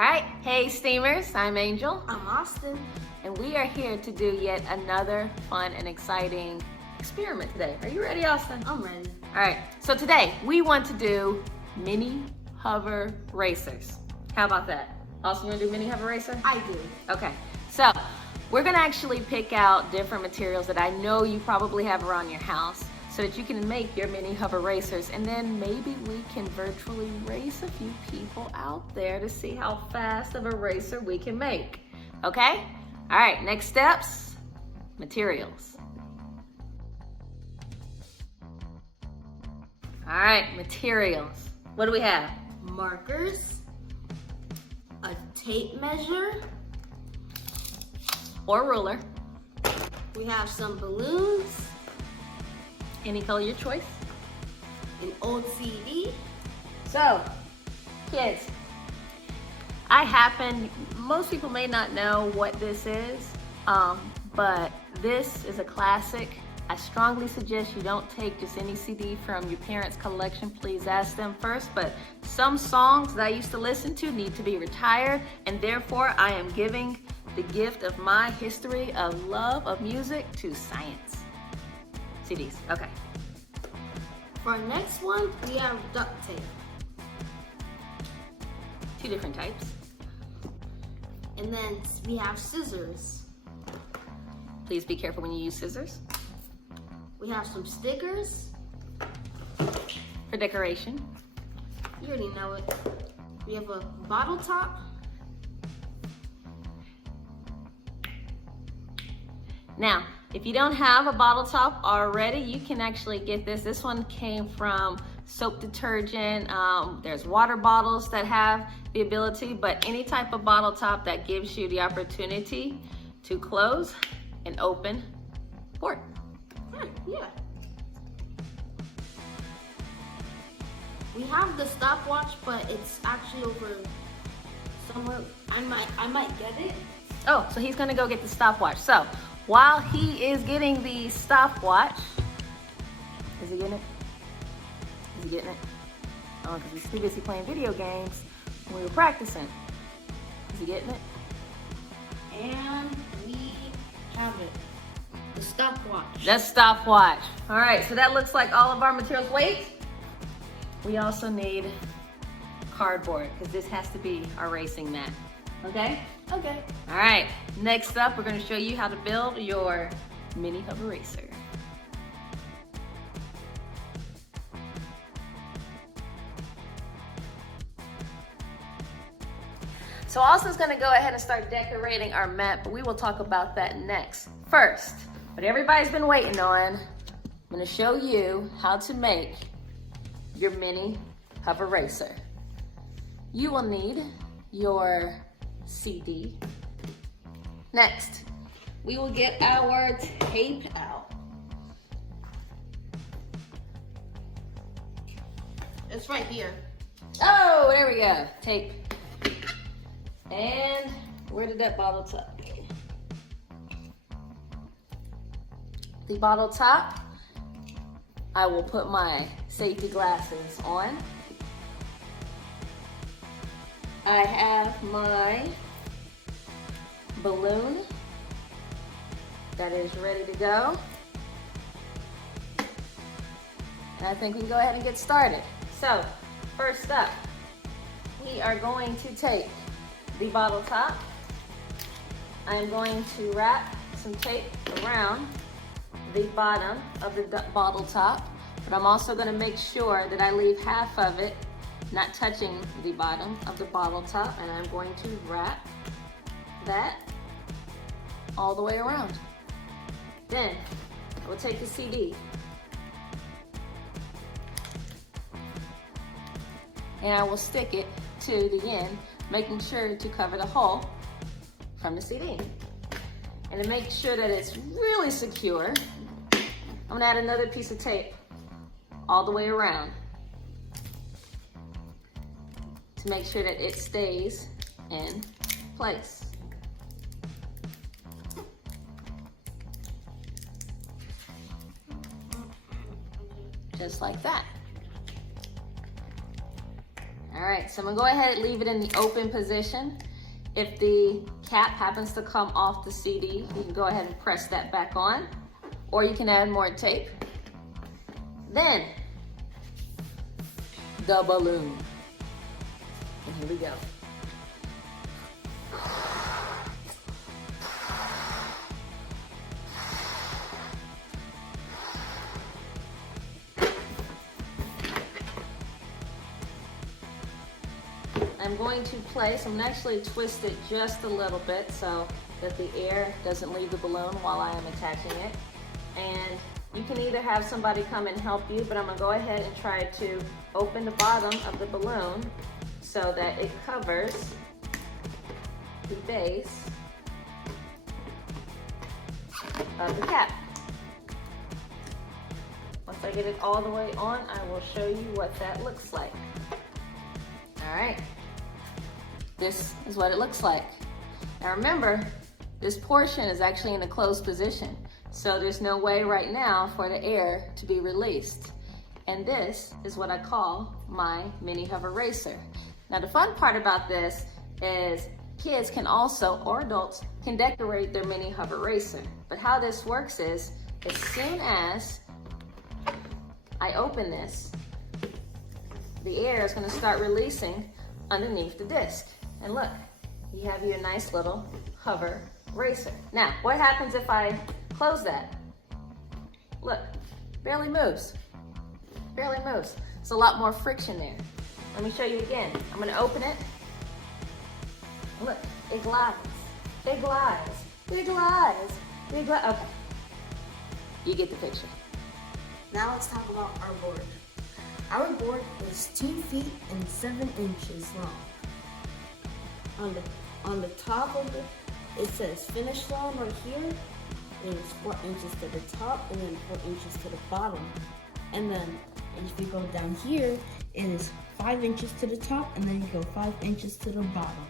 All right, hey Steamers, I'm Angel. I'm Austin. And we are here to do yet another fun and exciting experiment today. Are you ready, Austin? I'm ready. All right, so today we want to do mini hover racers. How about that? Austin, you wanna do mini hover racer? I do. Okay, so we're gonna actually pick out different materials that I know you probably have around your house so that you can make your mini hover racers, and then maybe we can virtually race a few people out there to see how fast of a racer we can make. Okay? All right, next steps, materials. All right, materials. What do we have? Markers, a tape measure, Or ruler. we have some balloons, Any color your choice. an old CD. So, kids, most people may not know what this is, but this is a classic. I strongly suggest you don't take just any CD from your parents' collection. Please ask them first, but some songs that I used to listen to need to be retired, and therefore I am giving the gift of my history of love of music to science. CDs, okay. For our next one, we have duct tape. Two different types. And then we have scissors. Please be careful when you use scissors. We have some stickers. For decoration. You already know it. We have a bottle top. Now, if you don't have a bottle top already, you can actually get this. This one came from soap detergent. There's water bottles that have the ability, but any type of bottle top that gives you the opportunity to close and open port. Yeah. We have the stopwatch, but it's actually over somewhere. I might get it. Oh, so he's gonna go get the stopwatch. So while he is getting the stopwatch, is he getting it? Is he getting it? Oh, because he's too busy playing video games when we were practicing. Is he getting it? And we have it. The stopwatch. That's stopwatch. All right, so that looks like all of our materials. Wait, we also need cardboard because this has to be our racing mat. Okay? Okay. All right, next up, we're gonna show you how to build your mini hover racer. So Austin's gonna go ahead and start decorating our mat, but we will talk about that next. First, what everybody's been waiting on, I'm gonna show you how to make your mini hover racer. You will need your CD. Next, we will get our tape out. It's right here. Oh, there we go, tape. And where did that bottle top go? The bottle top, I will put my safety glasses on. I have my balloon that is ready to go. And I think we can go ahead and get started. So, first up, we are going to take the bottle top. I'm going to wrap some tape around the bottom of the bottle top, but I'm also going to make sure that I leave half of it not touching the bottom of the bottle top, and I'm going to wrap that all the way around. Then I will take the CD and I will stick it to the end, making sure to cover the hole from the CD. And to make sure that it's really secure, I'm gonna add another piece of tape all the way around to make sure that it stays in place. Just like that. All right, so I'm gonna go ahead and leave it in the open position. If the cap happens to come off the CD, you can go ahead and press that back on, or you can add more tape. Then, the balloon. And here we go. I'm going to place, I'm going to actually twist it just a little bit so that the air doesn't leave the balloon while I am attaching it. And you can either have somebody come and help you, but I'm going to go ahead and try to open the bottom of the balloon so that it covers the base of the cap. Once I get it all the way on, I will show you what that looks like. All right. This is what it looks like. Now remember, this portion is actually in a closed position, so there's no way right now for the air to be released. And this is what I call my mini hover racer. Now the fun part about this is kids can also, or adults, can decorate their mini hover racer. But how this works is, as soon as I open this, the air is going to start releasing underneath the disc. And look, you have your nice little hover racer. Now, what happens if I close that? Look, barely moves. Barely moves. It's a lot more friction there. Let me show you again. I'm going to open it. Look, it glides. It glides. It glides. It glides. Okay. You get the picture. Now let's talk about our board. Our board is 2 feet and 7 inches long. On the top of it says finish line right here. It is 4 inches to the top and then 4 inches to the bottom. And then if you go down here, it is 5 inches to the top and then you go 5 inches to the bottom.